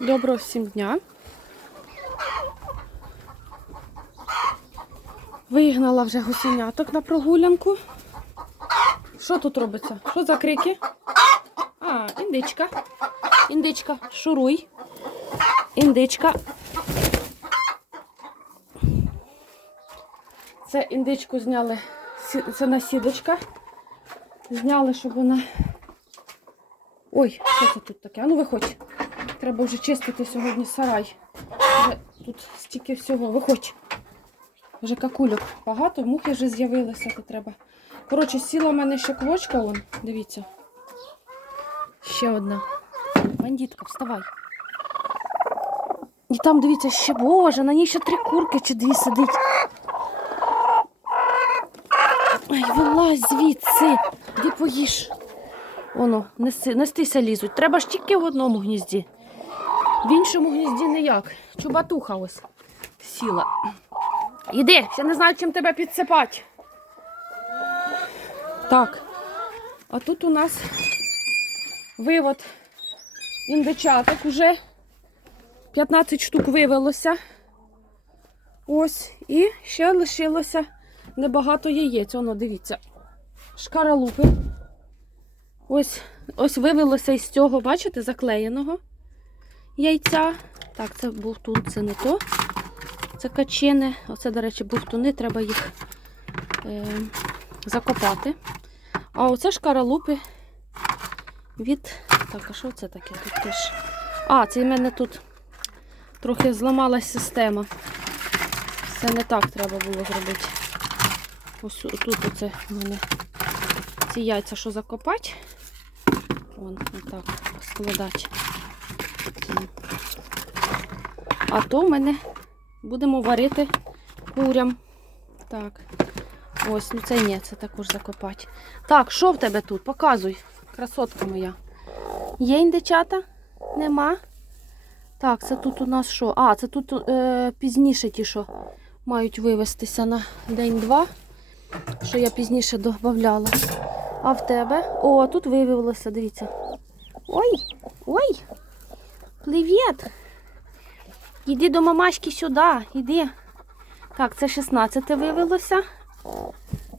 Доброго всім дня. Вигнала вже гусеняток на прогулянку. Що тут робиться? Що за крики? А, індичка. Індичка, шуруй. Індичка. Це індичку зняли. Це насідочка. Зняли, щоб вона. Ой, що це тут таке? А ну виходь. Треба вже чистити сьогодні сарай. Вже тут стільки всього. Виходь. Вже какульок багато, мухи вже з'явилися, то треба. Коротше, сіла в мене ще квочка, вон, дивіться. Ще одна. Бандитка, вставай. І там, дивіться, ще боже, на ній ще три курки чи дві сидить. Ай, вилазь звідси. Іди поїж. Воно, нестися лізуть. Треба ж тільки в одному гнізді. В іншому гнізді ніяк. Чубатуха ось сіла. Іди, ще не знаю, чим тебе підсипати. Так. А тут у нас вивод індичаток уже. 15 штук вивелося. Ось. І ще лишилося небагато яєць. Воно, дивіться. Шкаралупи. Ось, ось вивелося із цього, бачите, заклеєного яйця. Так, це бовтун, це не то. Це качини. Оце, до речі, бовтуни, треба їх е, закопати. А оце шкаралупи від. Так, а що це таке? Тут теж. А, це в мене тут трохи зламалась система. Це не так треба було зробити. Ось тут оце в мене ці яйця, що закопати. Вон, отак, складати. А то в мене будемо варити курям. Так. Ось, ну це ні, це також закопати. Так, що в тебе тут? Показуй, красотка моя. Є індичата? Нема. Так, це тут у нас що? А, це тут е, пізніше ті, що мають вивестися на день-два, що я пізніше додавала. А в тебе? О, тут виявилося, дивіться. Ой, ой, привіт. Іди до мамашки сюди, іди. Так, це 16 виявилося.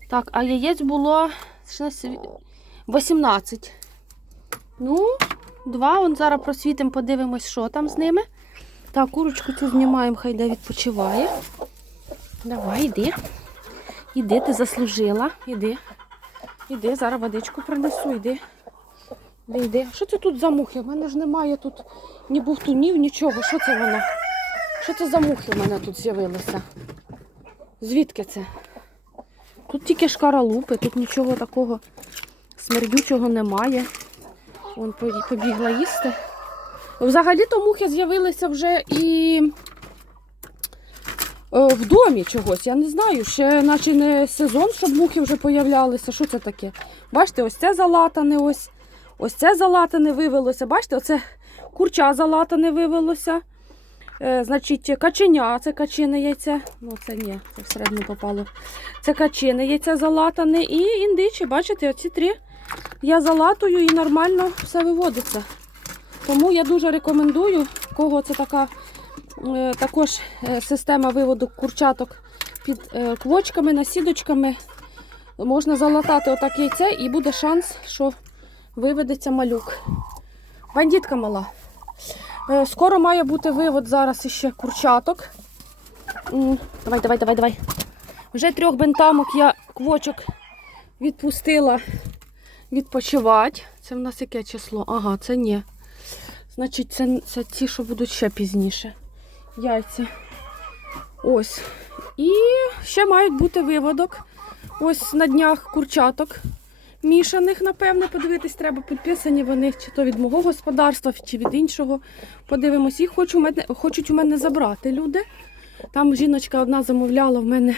Так, а яєць було 18. Ну, два. Вон зараз просвітимо, подивимось, що там з ними. Так, курочку цю знімаємо, хай де відпочиває. Давай, іди. Іди, ти заслужила. Іди. Іди, зараз водичку принесу, йди. Йди. Що це тут за мухи? У мене ж немає тут ні бухтунів, нічого. Що це воно? Що це за мухи в мене тут з'явилися? Звідки це? Тут тільки шкаралупи, тут нічого такого смердючого немає. Вон побігла їсти. Взагалі-то мухи з'явилися вже і е, в домі чогось. Я не знаю. Ще наче не сезон, щоб мухи вже появлялися. Що це таке? Бачите, ось це залатане, ось. Ось це залатане вивелося. Бачите, оце курча залатане вивелося. Е, значить, каченя, це качине яйце. Ну, це ні, це всередину попало. Це качине яйце залатане. І індичі, бачите, оці три я залатую і нормально все виводиться. Тому я дуже рекомендую, кого це така е, також е, система виводу курчаток під е, квочками, насідочками. Можна залатати отак яйце і буде шанс, що виведеться малюк. Бандитка мала. Е, Скоро має бути вивод зараз іще курчаток. Давай, давай, давай, давай. Вже трьох бентамок я квочок відпустила відпочивати. Це в нас яке число? Ага, це ні. Значить, це, це ті, що будуть ще пізніше. Яйця. Ось. І ще мають бути виводок. Ось на днях курчаток мішаних, напевно, подивитись, треба підписані вони, чи то від мого господарства, чи від іншого. Подивимось, їх хочу, мене- хочуть у мене забрати люди. Там жіночка одна замовляла в мене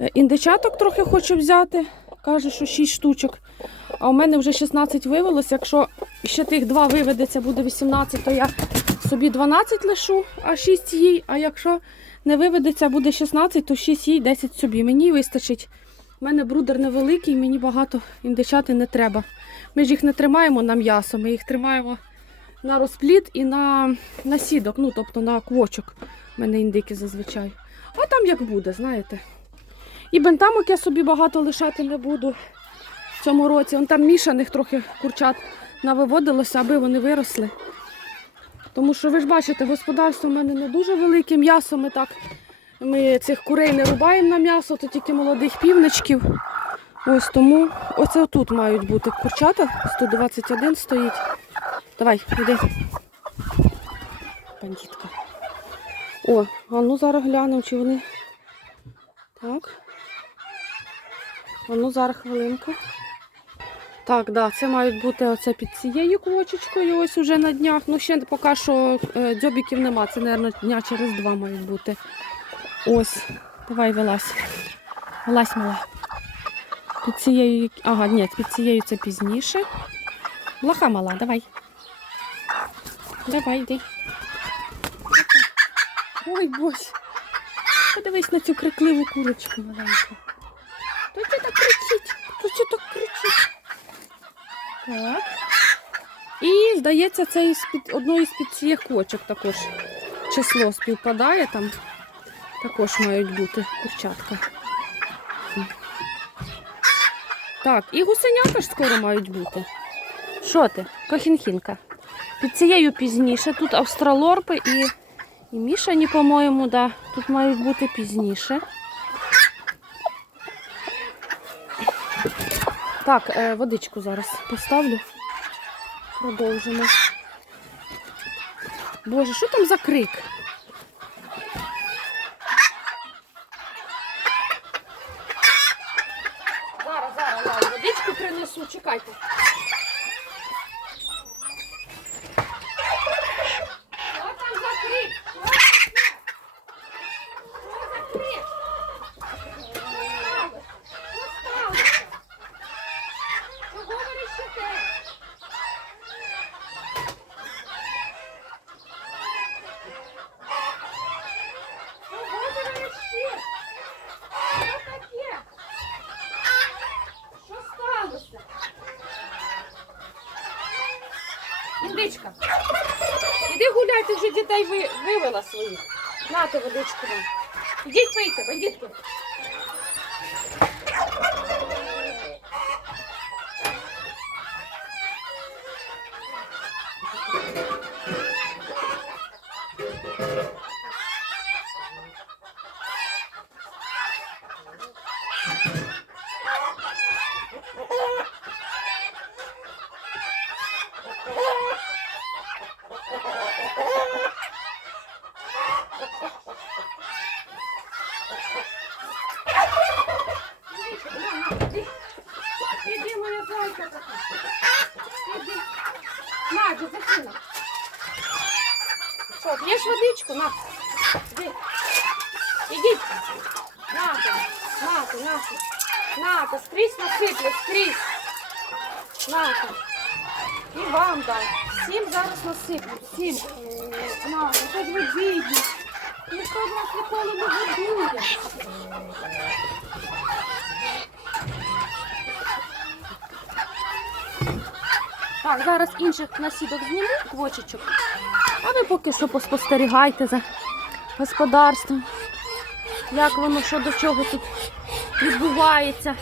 е, індичаток трохи хоче взяти. Каже, що 6 штучок. А у мене вже 16 вивелося. Якщо ще тих два виведеться, буде 18, то я собі 12 лишу, а 6 їй. А якщо не виведеться, буде 16, то 6 їй, 10 собі. Мені вистачить. У мене брудер невеликий, мені багато індичати не треба. Ми ж їх не тримаємо на м'ясо, ми їх тримаємо на розплід і на, на сідок, ну тобто на квочок. У мене індики зазвичай. А там як буде, знаєте. І бентамок я собі багато лишати не буду в цьому році. Вон там мішаних трохи курчат навиводилося, аби вони виросли. Тому що ви ж бачите, господарство в мене не дуже велике, м'ясо ми так. Ми цих курей не рубаємо на м'ясо, то тільки молодих півничків. Ось тому оце тут мають бути курчата. 121 стоїть. Давай, іди. Бандитка. О, а ну зараз глянемо, чи вони. Так. А ну зараз хвилинку. Так, да, це мають бути оце під цією квочечкою, ось уже на днях. Ну, ще поки що е, дзьобіків нема, це, мабуть, дня через два мають бути. Ось. Давай вилазь. Вилазь, мала. Під цією. Ага, ні, під цією це пізніше. Блоха мала, давай. Давай, йди. Ой, боже. Подивись на цю крикливу курочку маленьку. Хто це так кричить? Хто це так кричить? Так. І, здається, це із під одної з під цих кочок також число співпадає там. Також мають бути курчатка. Так, і гусенята ж скоро мають бути. Що ти? Кохінхінка. Під цією пізніше. Тут австралорпи і, і мішані, по-моєму, да. тут мають бути пізніше. Так, е, водичку зараз поставлю. Продовжимо. Боже, що там за крик? Зараз, зараз, зараз, водичку принесу, чекайте. Що там за крик? Що таке? Що за крик? Що сталося? Що сталося? Чого ви рішите? Чого ви рішите? Що таке? Що сталося? Індичка, іди гуляй, ти вже дітей ви, вивела своїх. Нате водичку вам. Ідіть пийте, бандитки. Іди, іди, моя зайка така. Іди. Надя, закина. Що, п'єш водичку? На. Ідіть. Нате, нате, нате. Нате, скрізь насиплю, скрізь. Нате. І вам дам. Всім зараз насиплю. Всім. Це ж ви бідні. Ніхто з нас ніколи не годує. Так, зараз інших насідок зніму, квочечок. Ви поки що поспостерігайте за господарством. Як воно що до чого тут відбувається.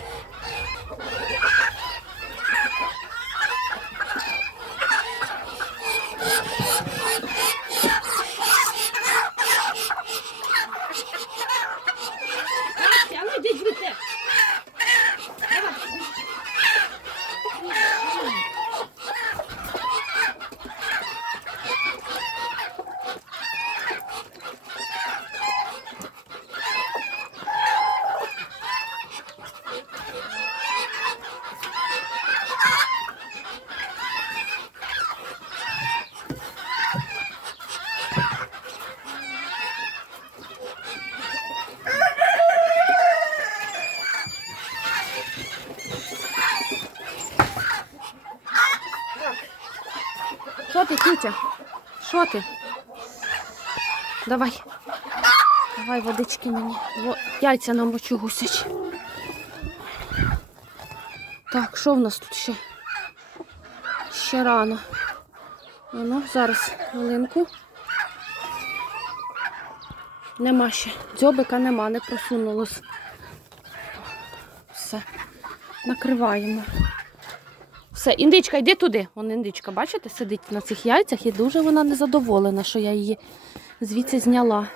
Настя, а ну йдіть звідти. Давай. Що ти, Кітя? Що ти? Давай. Давай водички мені. Яйця намочу гусячі. Так, що в нас тут ще? Ще рано. Ну, зараз хвилинку. Нема ще. Дзьобика нема, не просунулось. Все. Накриваємо. Все, індичка, йди туди. Вон індичка, бачите, сидить на цих яйцях і дуже вона незадоволена, що я її звідси зняла.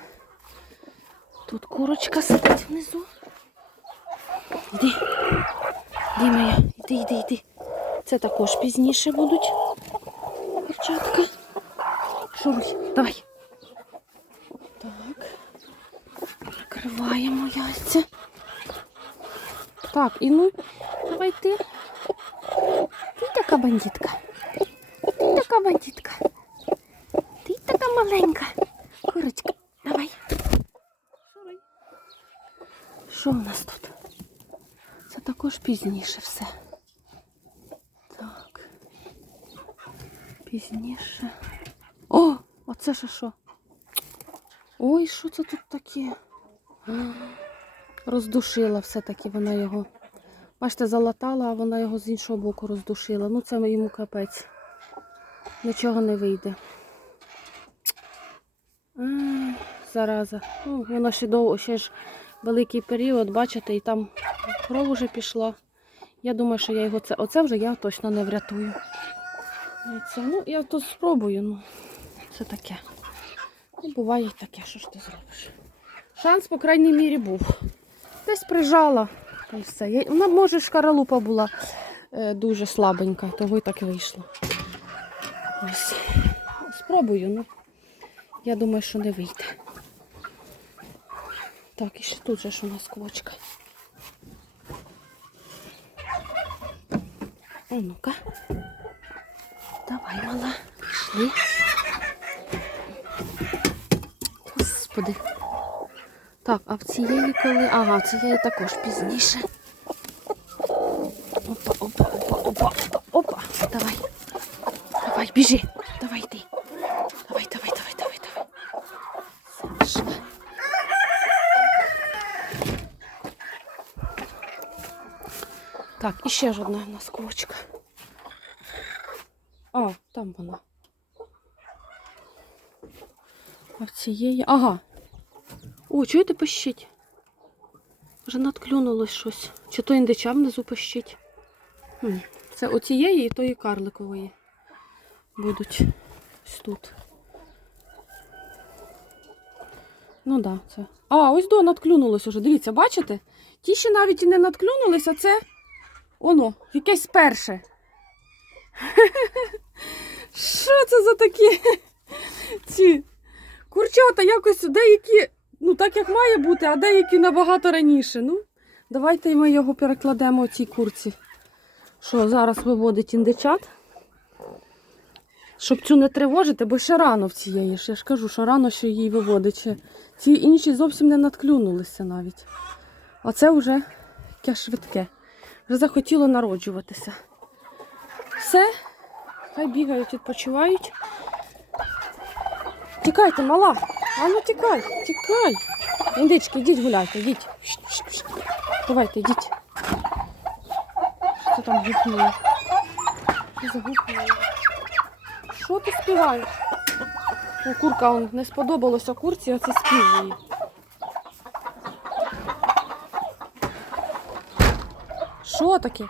Тут курочка сидить внизу. Йди. Йди моя, йди, йди, йди. Це також пізніше будуть. Курчатка. Шуруй, давай. Так. Накриваємо яйця. Так, і ну, давай ти. Ти така бандитка. Ти така бандитка. Ти така маленька. Курочка, давай. Шуруй. Що у нас тут? Це також пізніше все. Так. Пізніше. О, оце ще що? Ой, що це тут таке? Роздушила все-таки вона його. Бачите, залатала, а вона його з іншого боку роздушила. Ну, це йому капець. Нічого не вийде. Ай, зараза. Ну, воно ще довго, ще ж великий період, бачите, і там кров уже пішла. Я думаю, що я його це. Оце вже я точно не врятую. Яйця. Ну, я тут спробую, ну. Це таке. Ну, буває й таке, що ж ти зробиш. Шанс, по крайній мірі, був. Десь прижала. Та все. Я- Вона, може, шкаралупа була е, дуже слабенька, того й так і вийшло. Ось. Спробую, ну. Я думаю, що не вийде. Так, і ще тут же ж у нас квочка. О, ну-ка. Давай, мала, пішли. Господи. Так, а в цієї коли. Ага, в цієї також пізніше. Опа, опа, опа, опа, опа, опа. Давай. Давай, біжи. Давай йди. Давай, давай, давай, давай, давай. Саша. Так, і ще ж одна в нас квочка. А, там вона. А в цієї. Ага. О, чуєте пищить? Вже надклюнулось щось. Чи то індича внизу пищить? Це оцієї і тої карликової будуть ось тут. Ну да, це. А, ось до надклюнулось уже. Дивіться, бачите? Ті ще навіть і не надклюнулись, а це воно, якесь перше. Що це за такі ці курчата якось деякі, ну так як має бути, а деякі набагато раніше. Ну, давайте ми його перекладемо цій курці. Що зараз виводить індичат. Щоб цю не тривожити, бо ще рано в цієї. ж. Я ж кажу, що рано ще її виводить. Ці інші зовсім не надклюнулися навіть. А це вже яке швидке. Захотіло народжуватися. Все, хай бігають, відпочивають. Тікайте, мала. А ну тікай, тікай. Індички, йдіть гуляйте, йдіть. Давайте, йдіть. Що там гукнуло? Загукнуло? Що ти співаєш? Курка он, не сподобалося курці, а це спів її. Що таке?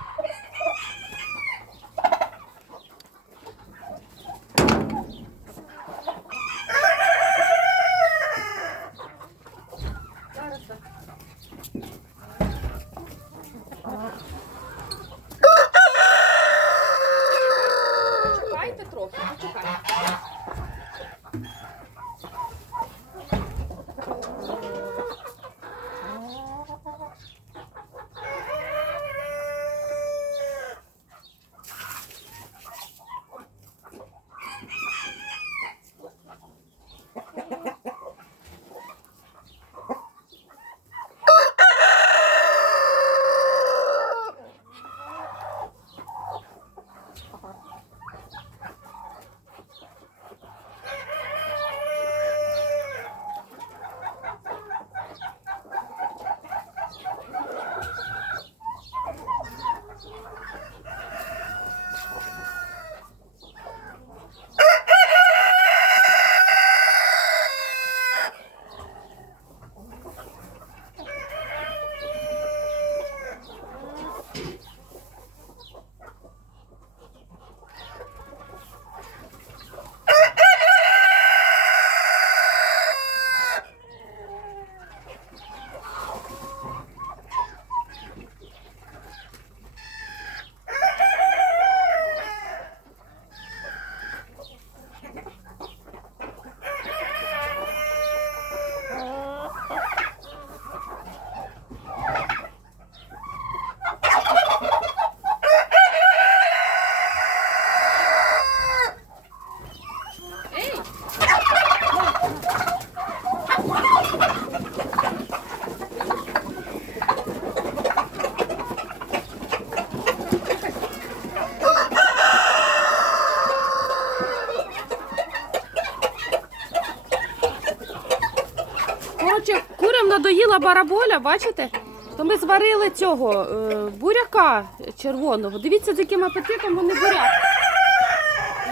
Коротше, курям надоїла бараболя, бачите? То ми зварили цього е, буряка червоного. Дивіться, з яким апетитом вони бурять.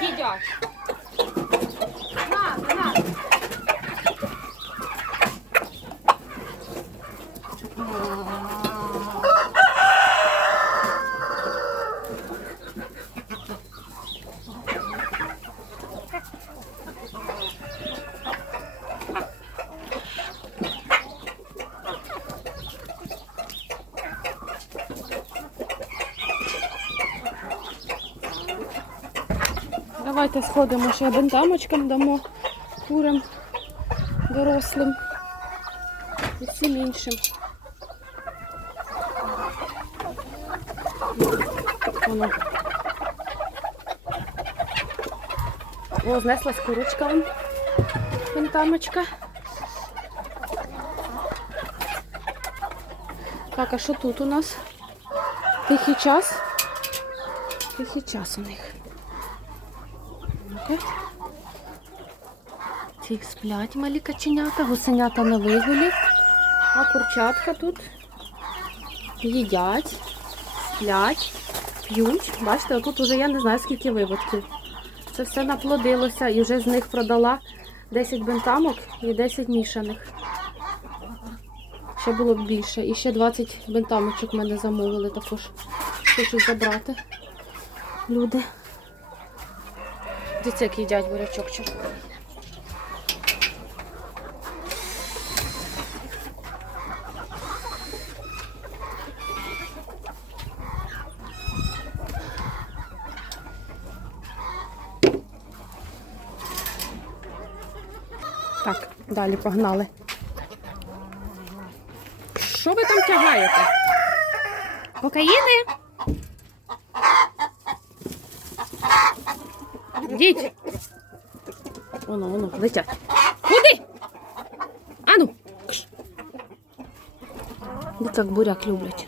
їдять. Сходимо ще бентамочкам дамо курам дорослим і всім іншим. Воно. О, знеслась курочка вон. Бентамочка. Так, а що тут у нас? Тихий час. Тихий час у них. Ну-ка. Ці сплять малі каченята, гусенята на вигулі, а курчатка тут їдять, сплять, п'ють. Бачите, тут вже я не знаю скільки виводків. Це все наплодилося і вже з них продала 10 бентамок і 10 мішаних. Ще було б більше. І ще 20 бентамочок мене замовили також. Хочуть забрати люди. Дивіться, як їдять бурячок червоний. Так, далі погнали. Що ви там тягаєте? Кокаїни? Йдіть. Воно, воно, летять. Куди? Ану. Кш. Дивіться, як буряк люблять.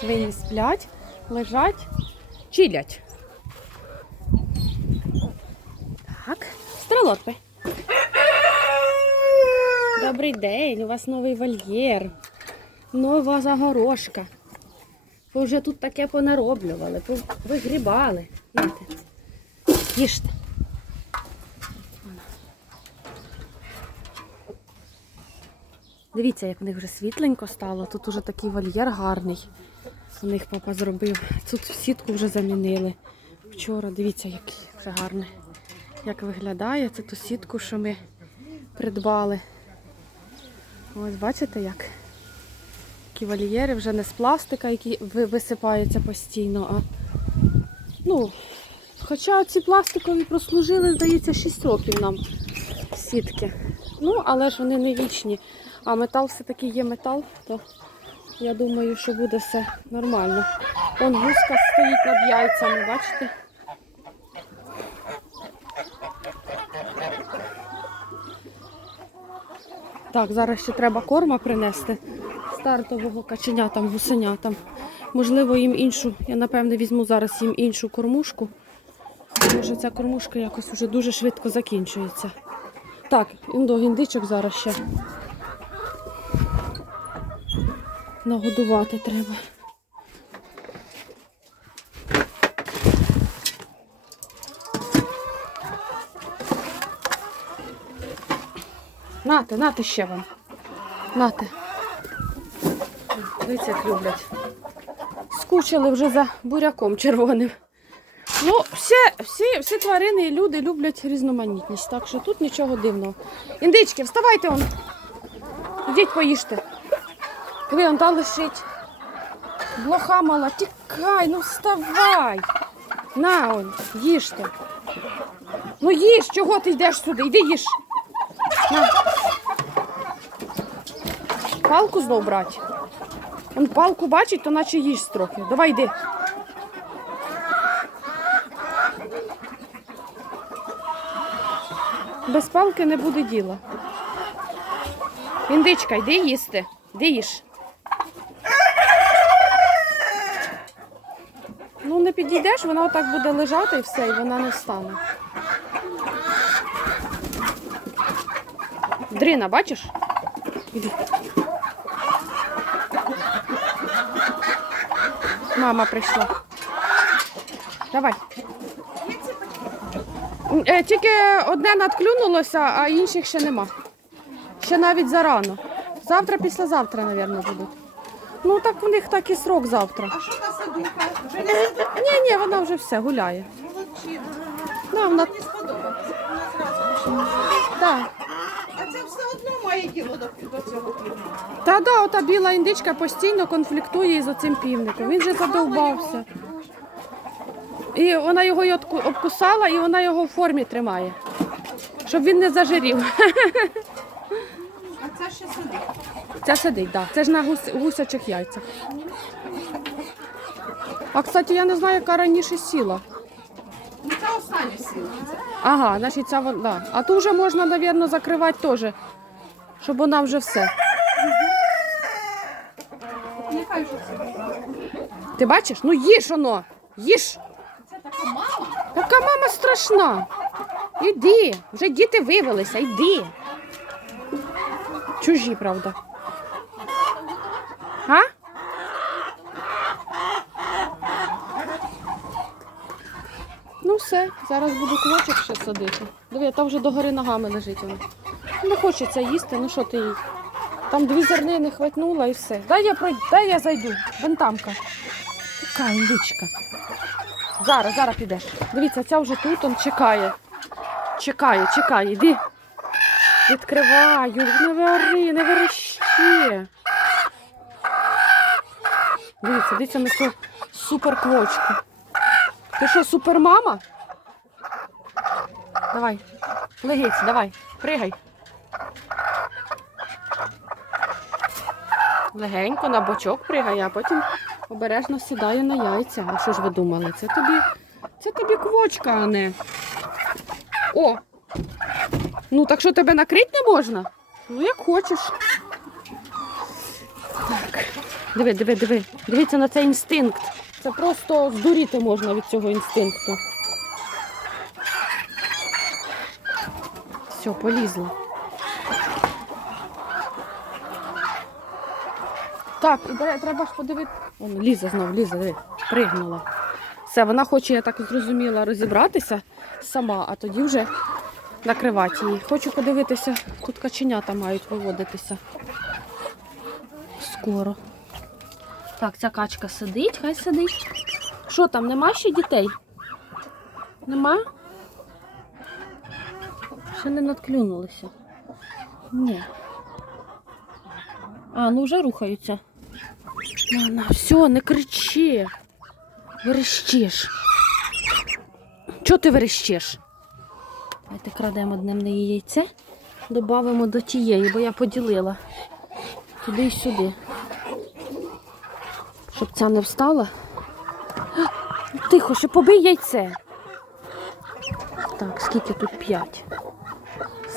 Свині сплять, лежать, чилять. Так, стрелотки. Добрий день, у вас новий вольєр. Нова загорожка. Ви вже тут таке понароблювали, вигрібали. Знаєте. Їжте. Дивіться, як в них вже світленько стало. Тут уже такий вольєр гарний. У них папа зробив. Тут сітку вже замінили. Вчора, дивіться, який вже гарний. Як виглядає це ту сітку, що ми придбали. Ось бачите як? Такі вольєри вже не з пластика, які висипаються постійно, а ну, хоча ці пластикові прослужили, здається, 6 років нам сітки. Ну, але ж вони не вічні. А метал все-таки є метал, то я думаю, що буде все нормально. Вон гуска стоїть над яйцями, бачите? Так, зараз ще треба корма принести стартового каченятам, гусенятам. Можливо, їм іншу, я напевне візьму зараз їм іншу кормушку. Може ця кормушка якось вже дуже швидко закінчується. Так, до гіндичок зараз ще нагодувати треба. Нате, нате ще вам. Нате. Дивіться, як люблять. Скучили вже за буряком червоним. Ну, всі, всі, всі тварини і люди люблять різноманітність, так що тут нічого дивного. Індички, вставайте он. Ідіть поїжте. Диви, он та лежить. Блоха мала, тікай, ну вставай. На он, їжте. Ну їж, чого ти йдеш сюди? Йди їж. На. Палку знов брати. Он палку бачить, то наче їж трохи. Давай йди. Без палки не буде діла. Індичка, йди їсти, Де їж. Ну, не підійдеш, вона отак буде лежати і все, і вона не встане. Дрина, бачиш? Іди. Мама прийшла. Давай. Е, тільки одне надклюнулося, а інших ще нема. Ще навіть зарано. Завтра, післязавтра, мабуть, будуть. Ну так у них такий срок завтра. А що та садуха? Вже не Ні, ні, вона вже все гуляє. молодчина. Да, вона... Мені сподобалося. Вона зразу. да. А це все одно має діло до, до цього півня. Та да, ота біла індичка постійно конфліктує із оцим півником. Він же задовбався. І вона його й отку- обкусала, і вона його в формі тримає, щоб він не зажирів. А це ще сидить. Це сидить, так. Да. Це ж на гус... гусячих яйцях. А кстати, я не знаю, яка раніше сіла. Ну це остання сила. Ага, значить, ця вон- да. А ту вже можна, мабуть, закривати теж, щоб вона вже все. Ти бачиш? Ну їж воно! Їж! Така мама. Така мама страшна. Іди, вже діти вивелися, йди. Чужі, правда. Все, зараз буду квочок ще садити. Диви, там вже догори ногами лежить. Не хочеться їсти, ну що ти їй? Там дві зернини хватнула і все. Дай я пройду, дай я зайду. Вон тамка. Така індичка. Зараз, зараз підеш. Дивіться, ця вже тут он чекає. Чекає, чекає, іди. Відкриваю, не вари, не верещи. Дивіться, дивіться на цю суперквочку. Ти що, супермама? Давай, легиць, давай, пригай. Легенько на бочок пригає, а потім обережно сідає на яйця. А що ж ви думали? Це тобі, це тобі квочка, а не. О! Ну так що тебе накрити не можна? Ну як хочеш. Так. Диви, диви, диви. Дивіться на цей інстинкт. Це просто здуріти можна від цього інстинкту. Все, полізла. Так, треба ж подивити. Вон, Ліза знов, Ліза, диви, пригнула. Все, вона хоче, я так зрозуміла, розібратися сама, а тоді вже накривати її. Хочу подивитися, тут каченята мають виводитися. Скоро. Так, ця качка сидить, хай сидить. Що там, нема ще дітей? Нема? Ще не надклюнулися. Ні. А, ну вже рухаються. На, все, не кричи. Верещиш. Чого ти верещиш? Давайте крадемо одне неї яйце, додамо до тієї, бо я поділила. Туди і сюди. Щоб ця не встала. Тихо, ще побий яйце. Так, скільки тут п'ять.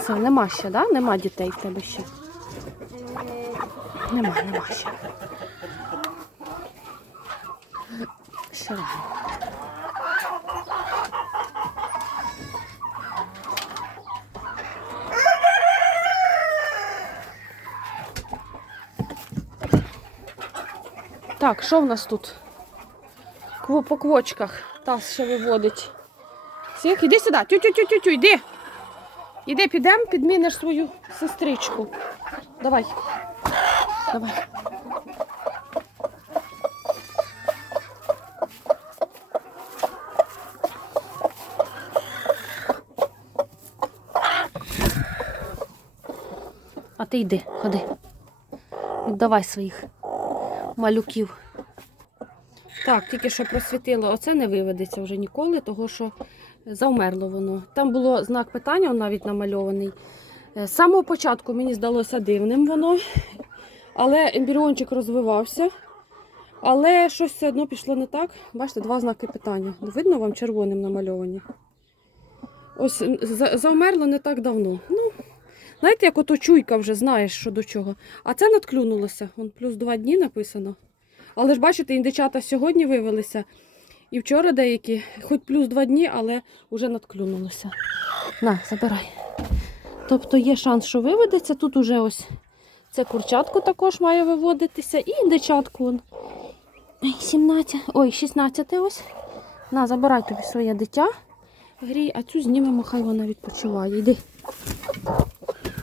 Все, нема ще, да? Нема дітей в тебе ще. Нема, нема ще. Ще рано. Так, що в нас тут? По квочках. Таз ще виводить. Всіх, іди сюди. Тю-тю-тю-тю-тю, йди. Іди, підемо, підміниш свою сестричку. Давай. Давай. А ти йди, ходи. Віддавай своїх малюків. Так, тільки що просвітило, оце не виведеться вже ніколи, того що завмерло воно. Там було знак питання навіть намальований. Е, З самого початку мені здалося дивним воно, але ембріончик розвивався. Але щось все одно пішло не так. Бачите, два знаки питання. Видно вам червоним намальовані? Ось м, за- завмерло не так давно. Ну, знаєте, як ото чуйка вже знаєш, що до чого. А це надклюнулося. Вон плюс два дні написано. Але ж бачите, індичата сьогодні вивелися. І вчора деякі, хоч плюс два дні, але вже надклюнулося. На, забирай. Тобто є шанс, що виведеться. Тут уже ось це курчатко також має виводитися. І. Ай, 17, ой, 16 ось. На, забирай тобі своє дитя. Грій, а цю знімемо, хай вона відпочиває. Йди.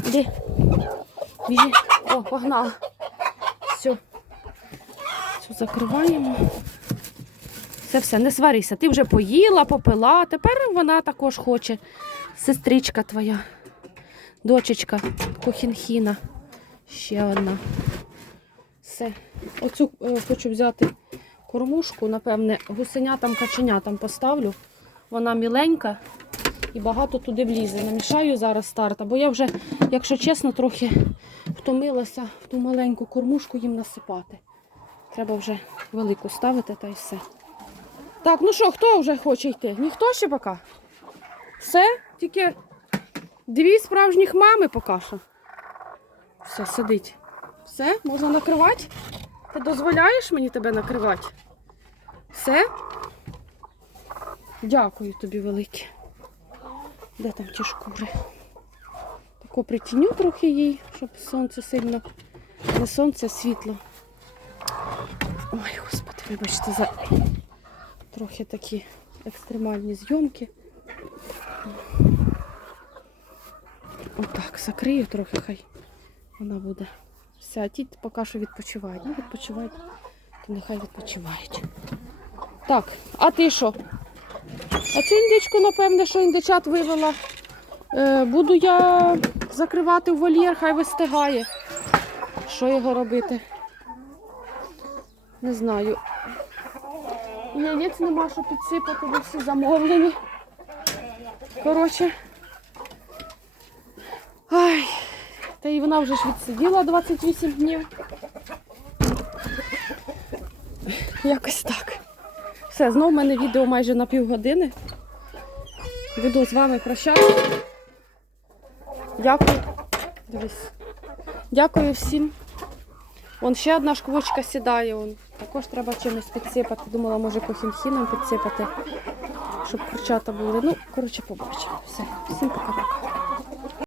Йди. Біжи. О, погнала. Все. Цю закриваємо. Все, все, не сварися. Ти вже поїла, попила. Тепер вона також хоче. Сестричка твоя. Дочечка Кохінхіна. Ще одна. Все. Оцю е, хочу взяти кормушку, напевне, гусенятам, каченятам поставлю. Вона міленька і багато туди влізе. Намішаю зараз старта, бо я вже, якщо чесно, трохи втомилася в ту маленьку кормушку їм насипати. Треба вже велику ставити та й все. Так, ну що, хто вже хоче йти? Ніхто ще поки? Все? Тільки дві справжніх мами поки що. Все, сидить. Все, можна накривати? Ти дозволяєш мені тебе накривати? Все? Дякую тобі велике. Де там ті шкури? Тако притіню трохи їй, щоб сонце сильно. Не сонце, а світло. Ой, господи, вибачте за трохи такі екстремальні зйомки. Отак, закрию трохи, хай вона буде. Все, а ті поки що відпочивають. Ну, відпочивають, то нехай відпочивають. Так, а ти що? А цю індичку, напевне, що індичат вивела. Е, буду я закривати в вольєр, хай вистигає. Що його робити? Не знаю. Яєць нема, що підсипати, бо всі замовлені. Коротше. Ай, та і вона вже ж відсиділа 28 днів. Якось так. Все, знову в мене відео майже на півгодини. Буду з вами прощатися. Дякую. Дивись. Дякую всім. Вон ще одна шквочка сідає. Вон. Також треба чимось підсипати. Думала, може кохінхіном підсипати, щоб курчата були. Ну, коротше, побачимо. Все. Всім пока-пока.